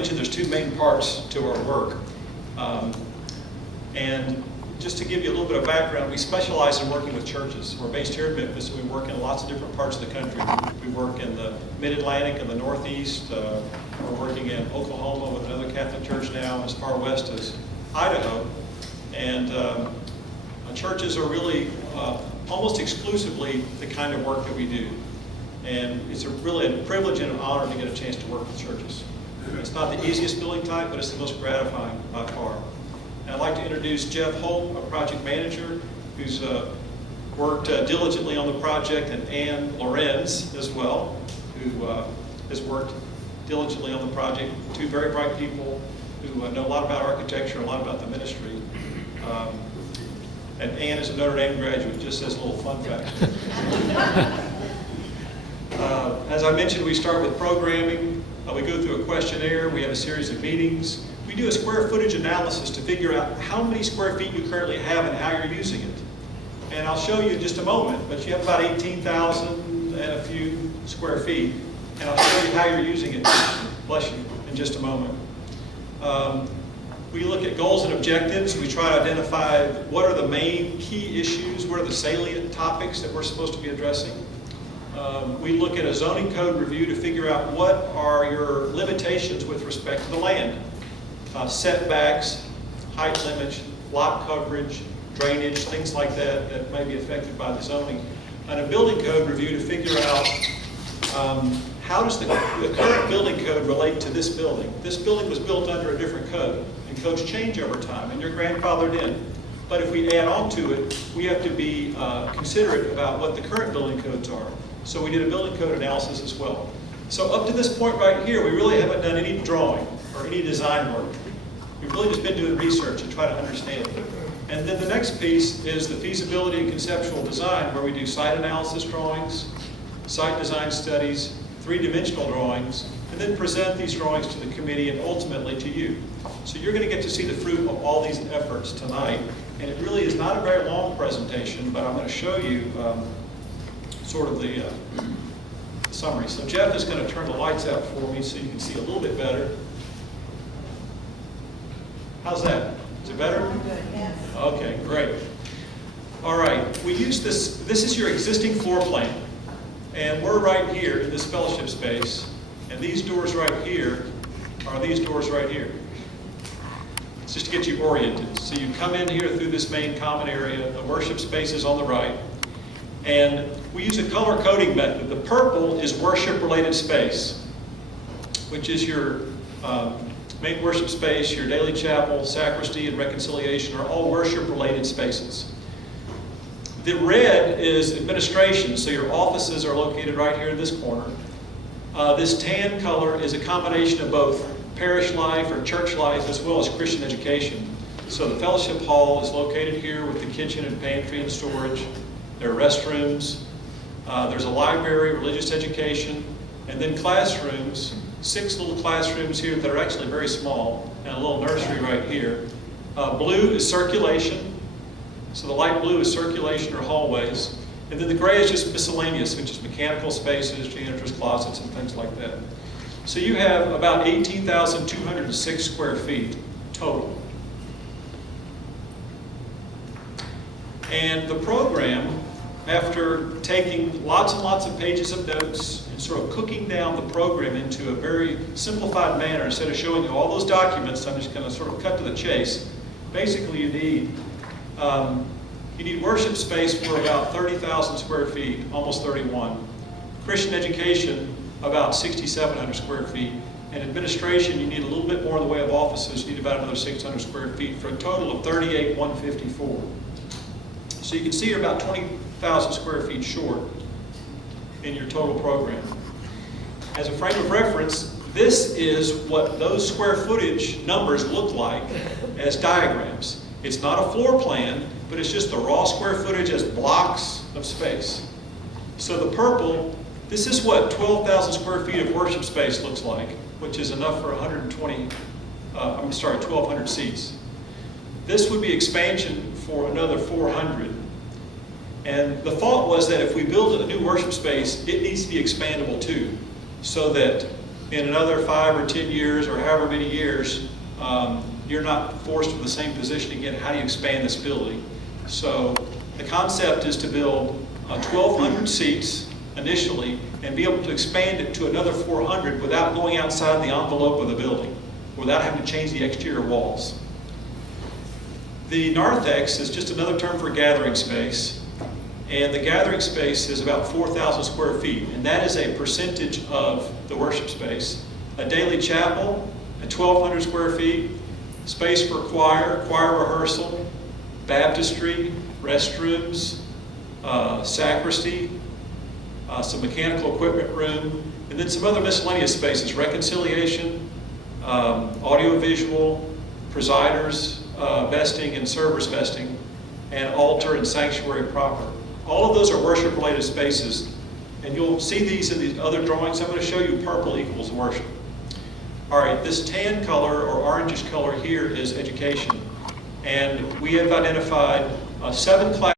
mentioned, there's two main parts to our work. And just to give you a little bit of background, we specialize in working with churches. We're based here in Memphis, and we work in lots of different parts of the country. We work in the Mid-Atlantic and the Northeast. We're working in Oklahoma with another Catholic church now, as far west as Idaho. And churches are really almost exclusively the kind of work that we do. And it's really a privilege and an honor to get a chance to work with churches. It's not the easiest building type, but it's the most gratifying by far. And I'd like to introduce Jeff Holt, a project manager, who's worked diligently on the project, and Ann Lorenz as well, who has worked diligently on the project. Two very bright people who know a lot about architecture and a lot about the ministry. And Ann is a Notre Dame graduate, just as a little fun fact. As I mentioned, we start with programming. We go through a questionnaire. We have a series of meetings. We do a square footage analysis to figure out how many square feet you currently have and how you're using it. And I'll show you in just a moment, but you have about 18,000 and a few square feet. And I'll show you how you're using it, bless you, in just a moment. We look at goals and objectives. We try to identify what are the main key issues, what are the salient topics that we're supposed to be addressing. We look at a zoning code review to figure out what are your limitations with respect to the land. Setbacks, height limits, lot coverage, drainage, things like that that may be affected by the zoning. And a building code review to figure out how does the current building code relate to this building. This building was built under a different code, and codes change over time, and you're grandfathered in. But if we add on to it, we have to be considerate about what the current building codes are. So we did a building code analysis as well. So up to this point right here, we really haven't done any drawing or any design work. We've really just been doing research and try to understand it. And then the next piece is the feasibility and conceptual design, where we do site analysis drawings, site design studies, three-dimensional drawings, and then present these drawings to the committee and ultimately to you. So you're going to get to see the fruit of all these efforts tonight. And it really is not a very long presentation, but I'm going to show you sort of the summary. So Jeff is going to turn the lights out for me so you can see a little bit better. How's that? Is it better? Good, yes. Okay, great. All right, we use this. This is your existing floor plan. And we're right here in this fellowship space. And these doors right here are these doors right here. It's just to get you oriented. So you come in here through this main common area. The worship space is on the right. And we use a color coding method. The purple is worship-related space, which is your main worship space, your daily chapel, sacristy, and reconciliation are all worship-related spaces. The red is administration, so your offices are located right here in this corner. This tan color is a combination of both parish life or church life as well as Christian education. So the fellowship hall is located here with the kitchen and pantry and storage. There are restrooms. There's a library, religious education, and then classrooms. 6 little classrooms here that are actually very small, and a little nursery right here. Blue is circulation. So the light blue is circulation or hallways. And then the gray is just miscellaneous, which is mechanical spaces, janitor's closets, and things like that. So you have about 18,206 square feet total. And the program, after taking lots and lots of pages of notes and sort of cooking down the program into a very simplified manner, instead of showing you all those documents, I'm just going to sort of cut to the chase. Basically, you need worship space for about 30,000 square feet, almost 31. Christian education, about 6,700 square feet. And administration, you need a little bit more in the way of offices. You need about another 600 square feet for a total of 38,154. So you can see you're about 20,000 square feet short in your total program. As a frame of reference, this is what those square footage numbers look like as diagrams. It's not a floor plan, but it's just the raw square footage as blocks of space. So the purple, this is what 12,000 square feet of worship space looks like, which is enough for 1,200 seats. This would be expansion for another 400. And the thought was that if we build a new worship space, it needs to be expandable too, so that in another 5 or 10 years or however many years, you're not forced with the same position again. How do you expand this building? So the concept is to build 1,200 seats initially and be able to expand it to another 400 without going outside the envelope of the building, without having to change the exterior walls. The narthex is just another term for gathering space, and the gathering space is about 4,000 square feet, and that is a percentage of the worship space. A daily chapel at 1,200 square feet, space for choir rehearsal, baptistry, restrooms, sacristy, some mechanical equipment room, and then some other miscellaneous spaces, reconciliation, audio-visual, presiders, vesting and servers vesting, and altar and sanctuary proper. All of those are worship-related spaces, and you'll see these in these other drawings. I'm going to show you purple equals worship. All right, this tan color or orangish color here is education, and we have identified 7 classes